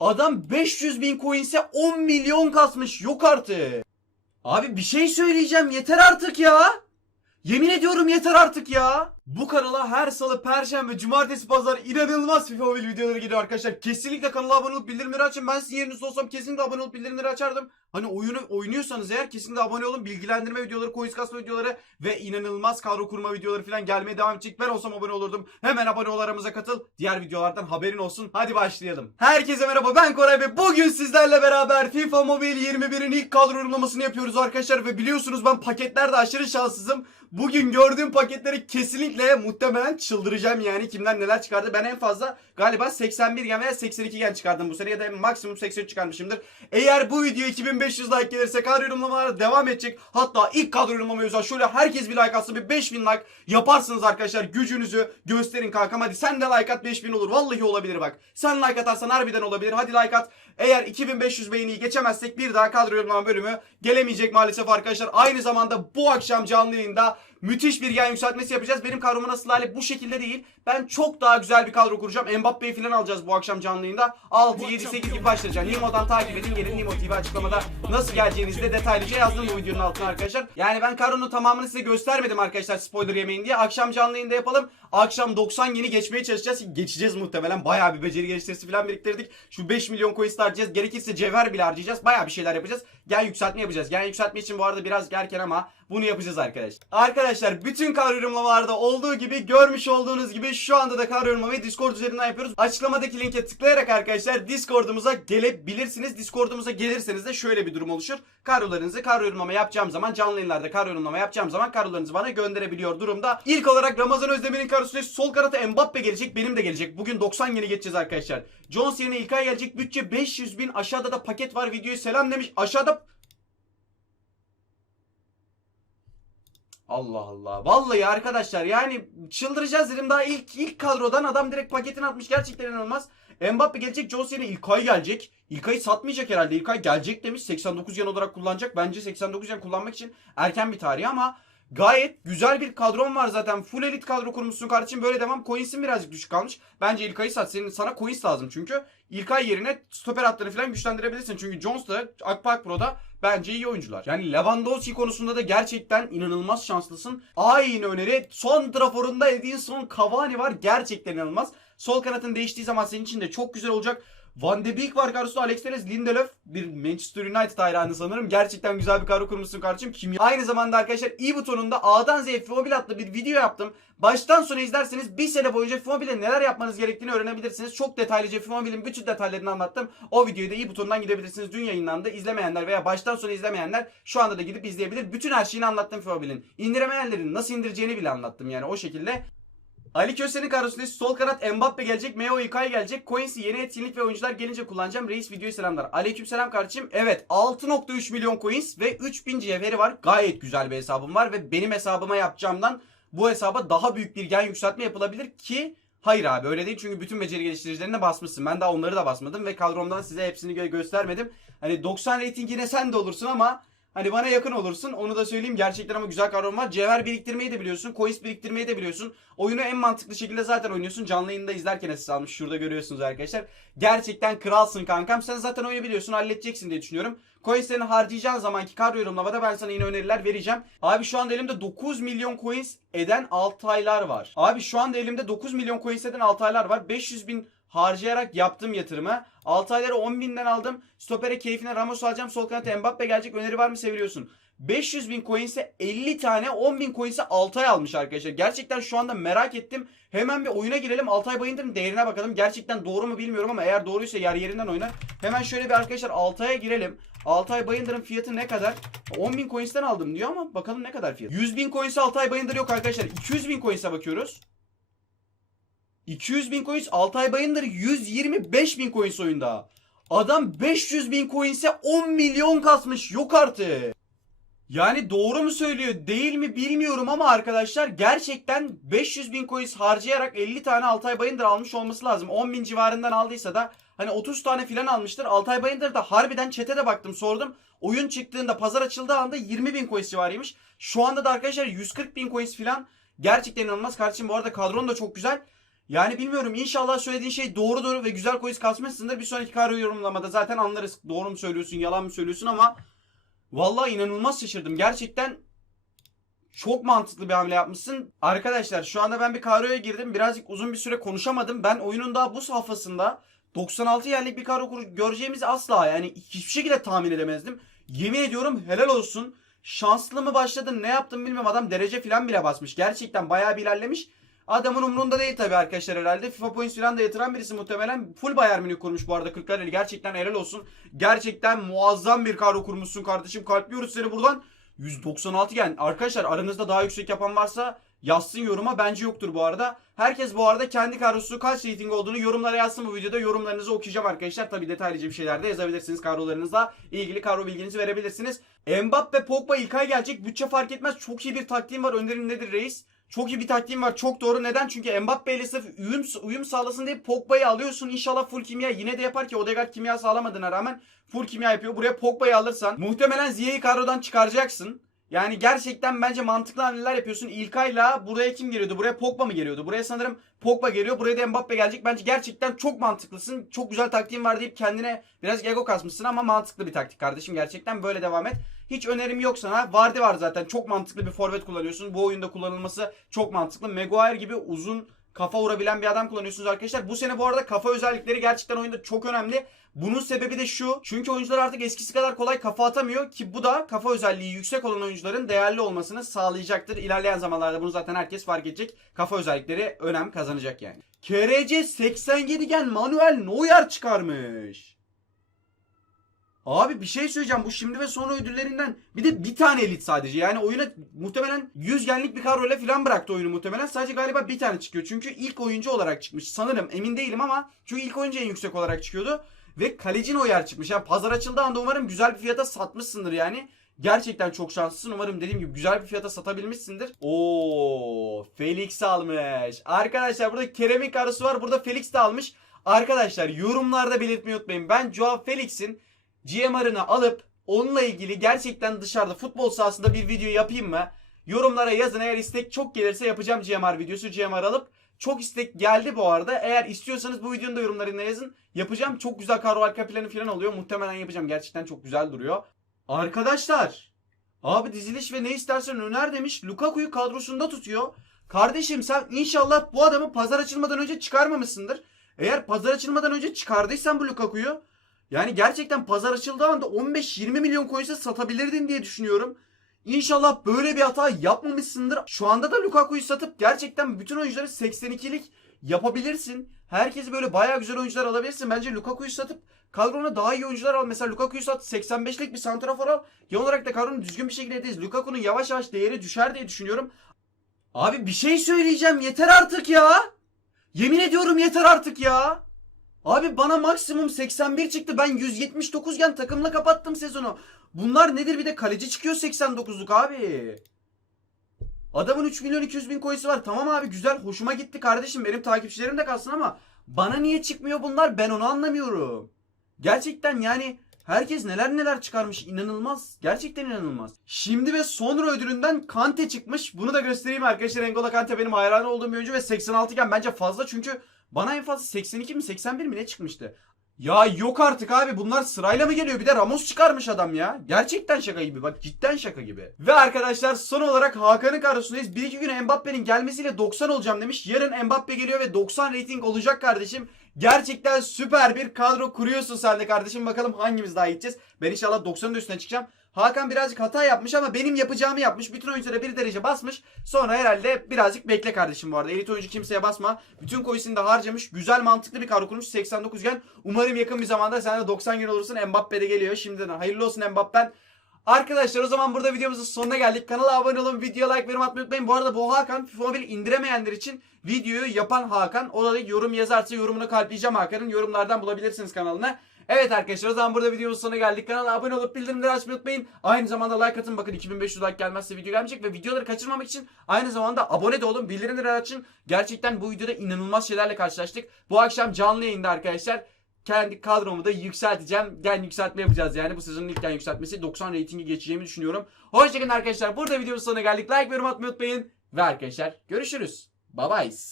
Adam 500 bin coins'e 10 milyon kasmış. Yok artık. Abi bir şey söyleyeceğim. Yeter artık ya. Yemin ediyorum yeter artık ya. Bu kanala her salı, perşembe, cumartesi, pazar inanılmaz FIFA Mobile videoları geliyor arkadaşlar. Kesinlikle kanala abone olup bildirimleri açın. Ben sizin yerinizde olsam kesinlikle abone olup bildirimleri açardım. Hani oyunu oynuyorsanız eğer kesinlikle abone olun. Bilgilendirme videoları, coins kasma videoları ve inanılmaz kadro kurma videoları falan gelmeye devam edecek. Ben olsam abone olurdum. Hemen abone ol aramıza katıl. Diğer videolardan haberin olsun. Hadi başlayalım. Herkese merhaba ben Koray ve bugün sizlerle beraber FIFA Mobile 21'in ilk kadro yorumlamasını yapıyoruz arkadaşlar. Ve biliyorsunuz ben paketlerde aşırı şanssızım. Bugün gördüğüm paketleri kesinlikle muhtemelen çıldıracağım yani. Kimler neler çıkardı. Ben en fazla galiba 81 gen veya 82 gen çıkardım bu sene ya da maksimum 83 çıkarmışımdır. Eğer bu video 2500 like gelirse kadro yorumlamalara devam edecek. Hatta ilk kadro yorumlama özel şöyle herkes bir like atsın bir 5000 like yaparsınız arkadaşlar. Gücünüzü gösterin kankam. Hadi sen de like at 5000 olur. Vallahi olabilir bak. Sen like atarsan harbiden olabilir. Hadi like at. Eğer 2500 beğeniyi geçemezsek bir daha kadro yorumlama bölümü gelemeyecek maalesef arkadaşlar. Aynı zamanda bu akşam canlı yayında müthiş bir gen yükseltmesi yapacağız. Benim kadromun asıl hali bu şekilde değil. Ben çok daha güzel bir kadro kuracağım. Mbappe'yi falan alacağız bu akşam canlı yayında. 6, 7, 8 gibi başlayacağım. Nimo'dan takip edin. Gelin Nimo TV açıklamada nasıl geleceğinizi de detaylıca yazdım bu videonun altına arkadaşlar. Yani ben kadronun tamamını size göstermedim arkadaşlar spoiler yemeyin diye. Akşam canlı yayında yapalım. Akşam 90 yeni geçmeye çalışacağız. Geçeceğiz muhtemelen. Bayağı bir beceri geliştirisi falan biriktirdik. Şu 5 milyon coin harcayacağız. Gerekirse cevher bile harcayacağız. Bayağı bir şeyler yapacağız. Gen yükseltme yapacağız. Gen yükseltme için bu arada biraz gerken ama bunu yapacağız arkadaşlar. Arkadaşlar bütün kadro yorumlamalarda olduğu gibi görmüş olduğunuz gibi şu anda da kadro yorumlamayı Discord üzerinden yapıyoruz. Açıklamadaki linke tıklayarak arkadaşlar Discord'umuza gelebilirsiniz. Discord'umuza gelirseniz de şöyle bir durum oluşur. Kadrolarınızı kadro yorumlama yapacağım zaman canlı yayınlarda kadro yorumlama yapacağım zaman kadrolarınızı bana gönderebiliyor durumda. İlk olarak Ramazan Özdemir'in kadrosuna sol kanata Mbappe gelecek. Benim de gelecek. Bugün 90 yeni geçeceğiz arkadaşlar. Jones yerine İlkay gelecek. Bütçe 500 bin. Aşağıda da paket var. Videoya selam demiş. Aşağıda Allah Allah. Vallahi arkadaşlar yani çıldıracağız dedim. Daha ilk ilk kadrodan adam direkt paketini atmış. Gerçekten inanılmaz. Mbappe gelecek. Jones yerine İlkay gelecek. İlkay'ı satmayacak herhalde. İlkay gelecek demiş. 89 yan olarak kullanacak. Bence 89 yan kullanmak için erken bir tarih ama Gayet güzel bir kadron var zaten. Full elit kadro kurmuşsun kardeşim. Böyle devam. Coins'in birazcık düşük kalmış. Bence İlkay'ı sat. Senin sana coins lazım çünkü. İlkay yerine stoper hattını falan güçlendirebilirsin. Çünkü Jones da Akpark Pro'da bence iyi oyuncular. Yani Lewandowski konusunda da gerçekten inanılmaz şanslısın. Aynı öneri. Son traforunda Edinson Cavani var. Gerçekten inanılmaz. Sol kanatın değiştiği zaman senin için de çok güzel olacak. Van de Beek var karşısında Alex Telles, Lindelöf bir Manchester United hayranı sanırım. Gerçekten güzel bir kadro kurmuşsun kardeşim. Kimya. Aynı zamanda arkadaşlar i butonunda A'dan Z'ye Fimobil adlı bir video yaptım. Baştan sona izlerseniz bir sene boyunca Fimobil'e neler yapmanız gerektiğini öğrenebilirsiniz. Çok detaylıca Fimobil'in bütün detaylarını anlattım. O videoyu da i butonundan gidebilirsiniz. Dün yayınlandı. İzlemeyenler veya baştan sona izlemeyenler şu anda da gidip izleyebilir. Bütün her şeyini anlattım Fimobil'in. İndiremeyenlerin nasıl indireceğini bile anlattım yani o şekilde. Ali Köse'nin kadrosunda sol kanat Mbappe gelecek, Meo Ikai gelecek. Coins'i yeni etkinlik ve oyuncular gelince kullanacağım. Reis videoyu selamlar. Aleykümselam kardeşim. Evet 6.3 milyon coins ve 3000 cevheri var. Gayet güzel bir hesabım var ve benim hesabıma yapacağımdan bu hesaba daha büyük bir gen yükseltme yapılabilir ki Hayır abi öyle değil çünkü bütün beceri geliştiricilerine basmışsın. Ben daha onları da basmadım ve kadromdan size hepsini gö- göstermedim. Hani 90 ratingine sen de olursun ama Hani bana yakın olursun. Onu da söyleyeyim. Gerçekten ama güzel kadron var. Cevher biriktirmeyi de biliyorsun. Coins biriktirmeyi de biliyorsun. Oyunu en mantıklı şekilde zaten oynuyorsun. Canlı yayında izlerken esas almış. Şurada görüyorsunuz arkadaşlar. Gerçekten kralsın kankam. Sen zaten oyunu biliyorsun. Halledeceksin diye düşünüyorum. Coinslerini harcayacağın zamanki kadro yorumlamada ben sana yine öneriler vereceğim. Abi şu anda elimde 9 milyon coins eden Altaylar var. Abi şu anda elimde 9 milyon coins eden Altaylar var. 500 bin harcayarak yaptım yatırımı. 6 ayları 10 binden aldım. Stopere keyfine Ramos alacağım. Sol kanata Mbappe gelecek. Öneri var mı seviliyorsun? 500 bin coins'e 50 tane 10 bin coins'e Altay almış arkadaşlar. Gerçekten şu anda merak ettim. Hemen bir oyuna girelim. Altay Bayındır'ın değerine bakalım. Gerçekten doğru mu bilmiyorum ama eğer doğruysa yer yerinden oynar. Hemen şöyle bir arkadaşlar Altay'a girelim. Altay Bayındır'ın fiyatı ne kadar? 10 bin coins'ten aldım diyor ama bakalım ne kadar fiyat. 100 bin coins'e Altay Bayındır yok arkadaşlar. 200 bin coins'e bakıyoruz. 200 bin coins Altay Bayındır 125 bin coins oyunda. Adam 500 bin coins'e 10 milyon kasmış yok artık. Yani doğru mu söylüyor değil mi bilmiyorum ama arkadaşlar gerçekten 500 bin coins harcayarak 50 tane Altay Bayındır almış olması lazım. 10 bin civarından aldıysa da hani 30 tane filan almıştır. Altay Bayındır da harbiden çete de baktım sordum. Oyun çıktığında pazar açıldığı anda 20 bin coins civarıymış. Şu anda da arkadaşlar 140 bin coins filan gerçekten inanılmaz. Kardeşim bu arada kadron da çok güzel. Yani bilmiyorum inşallah söylediğin şey doğrudur ve güzel coins kasmışsındır. Bir sonraki kadro yorumlamada zaten anlarız doğru mu söylüyorsun yalan mı söylüyorsun ama vallahi inanılmaz şaşırdım. Gerçekten çok mantıklı bir hamle yapmışsın. Arkadaşlar şu anda ben bir kadroya girdim. Birazcık uzun bir süre konuşamadım. Ben oyunun daha bu safhasında 96 yerlik bir kadro göreceğimizi asla yani hiçbir şekilde tahmin edemezdim. Yemin ediyorum helal olsun. Şanslı mı başladın ne yaptın bilmiyorum adam derece falan bile basmış. Gerçekten bayağı bir ilerlemiş. Adamın umrunda değil tabii arkadaşlar herhalde. FIFA Points falan da yatıran birisi muhtemelen. Full Bayern Münih kurmuş bu arada 40'lar eli. Gerçekten helal olsun. Gerçekten muazzam bir kadro kurmuşsun kardeşim. Kalpliyoruz seni buradan. 196 gen. Arkadaşlar aranızda daha yüksek yapan varsa yazsın yoruma. Bence yoktur bu arada. Herkes bu arada kendi kadrosu kaç rating olduğunu yorumlara yazsın bu videoda. Yorumlarınızı okuyacağım arkadaşlar. Tabii detaylıca bir şeyler de yazabilirsiniz. Kadrolarınızla ilgili kadro bilginizi verebilirsiniz. Mbappe, Pogba, İlkay gelecek. Bütçe fark etmez. Çok iyi bir taktiğim var. Önerin nedir reis? Çok iyi bir taktiğim var. Çok doğru. Neden? Çünkü Mbappe ile sırf uyum, uyum sağlasın diye Pogba'yı alıyorsun. İnşallah full kimya yine de yapar ki Odegaard kimya sağlamadığına rağmen full kimya yapıyor. Buraya Pogba'yı alırsan muhtemelen Ziyech'i kadrodan çıkaracaksın. Yani gerçekten bence mantıklı hamleler yapıyorsun. İlkay'la buraya kim geliyordu? Buraya Pogba mı geliyordu? Buraya sanırım Pogba geliyor. Buraya da Mbappe gelecek. Bence gerçekten çok mantıklısın. Çok güzel taktiğin var deyip kendine biraz ego kasmışsın ama mantıklı bir taktik kardeşim. Gerçekten böyle devam et. Hiç önerim yok sana. Vardy var zaten. Çok mantıklı bir forvet kullanıyorsun. Bu oyunda kullanılması çok mantıklı. Maguire gibi uzun kafa vurabilen bir adam kullanıyorsunuz arkadaşlar. Bu sene bu arada kafa özellikleri gerçekten oyunda çok önemli. Bunun sebebi de şu. Çünkü oyuncular artık eskisi kadar kolay kafa atamıyor ki bu da kafa özelliği yüksek olan oyuncuların değerli olmasını sağlayacaktır. İlerleyen zamanlarda bunu zaten herkes fark edecek. Kafa özellikleri önem kazanacak yani. KRC 87 gen Manuel Neuer çıkarmış. Abi bir şey söyleyeceğim. Bu şimdi ve sonra ödüllerinden bir de bir tane elit sadece. Yani oyuna muhtemelen 100 genlik bir kadroyla falan bıraktı oyunu muhtemelen. Sadece galiba bir tane çıkıyor. Çünkü ilk oyuncu olarak çıkmış. Sanırım emin değilim ama çünkü ilk oyuncu en yüksek olarak çıkıyordu. Ve kaleci Neuer çıkmış. Yani pazar açıldığı anda umarım güzel bir fiyata satmışsındır yani. Gerçekten çok şanslısın. Umarım dediğim gibi güzel bir fiyata satabilmişsindir. Oo, Felix almış. Arkadaşlar burada Kerem'in karısı var. Burada Felix de almış. Arkadaşlar yorumlarda belirtmeyi unutmayın. Ben Joao Felix'in GMR'ını alıp onunla ilgili gerçekten dışarıda futbol sahasında bir video yapayım mı? Yorumlara yazın eğer istek çok gelirse yapacağım GMR videosu GMR alıp. Çok istek geldi bu arada. Eğer istiyorsanız bu videonun da yorumlarına yazın. Yapacağım. Çok güzel karo arka planı falan oluyor. Muhtemelen yapacağım. Gerçekten çok güzel duruyor. Arkadaşlar. Abi diziliş ve ne istersen öner demiş. Lukaku'yu kadrosunda tutuyor. Kardeşim sen inşallah bu adamı pazar açılmadan önce çıkarmamışsındır. Eğer pazar açılmadan önce çıkardıysan bu Lukaku'yu yani gerçekten pazar açıldığı anda 15-20 milyon coins'e satabilirdin diye düşünüyorum. İnşallah böyle bir hata yapmamışsındır. Şu anda da Lukaku'yu satıp gerçekten bütün oyuncuları 82'lik yapabilirsin. Herkesi böyle bayağı güzel oyuncular alabilirsin. Bence Lukaku'yu satıp kadrona daha iyi oyuncular al. Mesela Lukaku'yu sat 85'lik bir santrafor al. Genel olarak da kadronu düzgün bir şekilde diz. Lukaku'nun yavaş yavaş değeri düşer diye düşünüyorum. Abi bir şey söyleyeceğim. Yeter artık ya. Yemin ediyorum yeter artık ya. Abi bana maksimum 81 çıktı. Ben 179 gen takımla kapattım sezonu. Bunlar nedir bir de kaleci çıkıyor 89'luk abi. Adamın 3 milyon 200 bin coin'i var. Tamam abi güzel hoşuma gitti kardeşim. Benim takipçilerim de kalsın ama bana niye çıkmıyor bunlar ben onu anlamıyorum. Gerçekten yani herkes neler neler çıkarmış inanılmaz. Gerçekten inanılmaz. Şimdi ve sonra ödülünden Kante çıkmış. Bunu da göstereyim arkadaşlar. N'Golo Kante benim hayranı olduğum bir oyuncu ve 86 iken bence fazla çünkü bana en fazla 82 mi 81 mi ne çıkmıştı? Ya yok artık abi bunlar sırayla mı geliyor? Bir de Ramos çıkarmış adam ya. Gerçekten şaka gibi bak cidden şaka gibi. Ve arkadaşlar son olarak Hakan'ın kadrosundayız. 1-2 güne Mbappe'nin gelmesiyle 90 olacağım demiş. Yarın Mbappe geliyor ve 90 rating olacak kardeşim. Gerçekten süper bir kadro kuruyorsun sen de kardeşim. Bakalım hangimiz daha gideceğiz. Ben inşallah 90'ın üstüne çıkacağım. Hakan birazcık hata yapmış ama benim yapacağımı yapmış. Bütün oyunculara bir derece basmış. Sonra herhalde birazcık bekle kardeşim bu arada. Elit oyuncu kimseye basma. Bütün coins'ini de harcamış. Güzel mantıklı bir kadro kurmuş. 89 gen. Umarım yakın bir zamanda sen de 90 gen olursun. Mbappe de geliyor. Şimdiden hayırlı olsun Mbappe'den. Arkadaşlar o zaman burada videomuzun sonuna geldik. Kanala abone olun, video like, yorum atmayı unutmayın. Bu arada bu Hakan FIFA Mobile indiremeyenler için videoyu yapan Hakan. O da yorum yazarsa yorumunu kalpleyeceğim Hakan'ın. Yorumlardan bulabilirsiniz kanalına. Evet arkadaşlar o zaman burada videomuzun sonuna geldik. Kanala abone olup bildirimleri açmayı unutmayın. Aynı zamanda like atın. Bakın 2500 like gelmezse video gelmeyecek ve videoları kaçırmamak için aynı zamanda abone de olun. Bildirimleri açın. Gerçekten bu videoda inanılmaz şeylerle karşılaştık. Bu akşam canlı yayında arkadaşlar kendi kadromu da yükselteceğim. Gen yükseltme yapacağız yani. Bu sezonun ilk gen yükseltmesi 90 reytingi geçeceğimi düşünüyorum. Hoşçakalın arkadaşlar. Burada videomuzun sonuna geldik. Like ve yorum atmayı unutmayın. Ve arkadaşlar görüşürüz. Bye bye.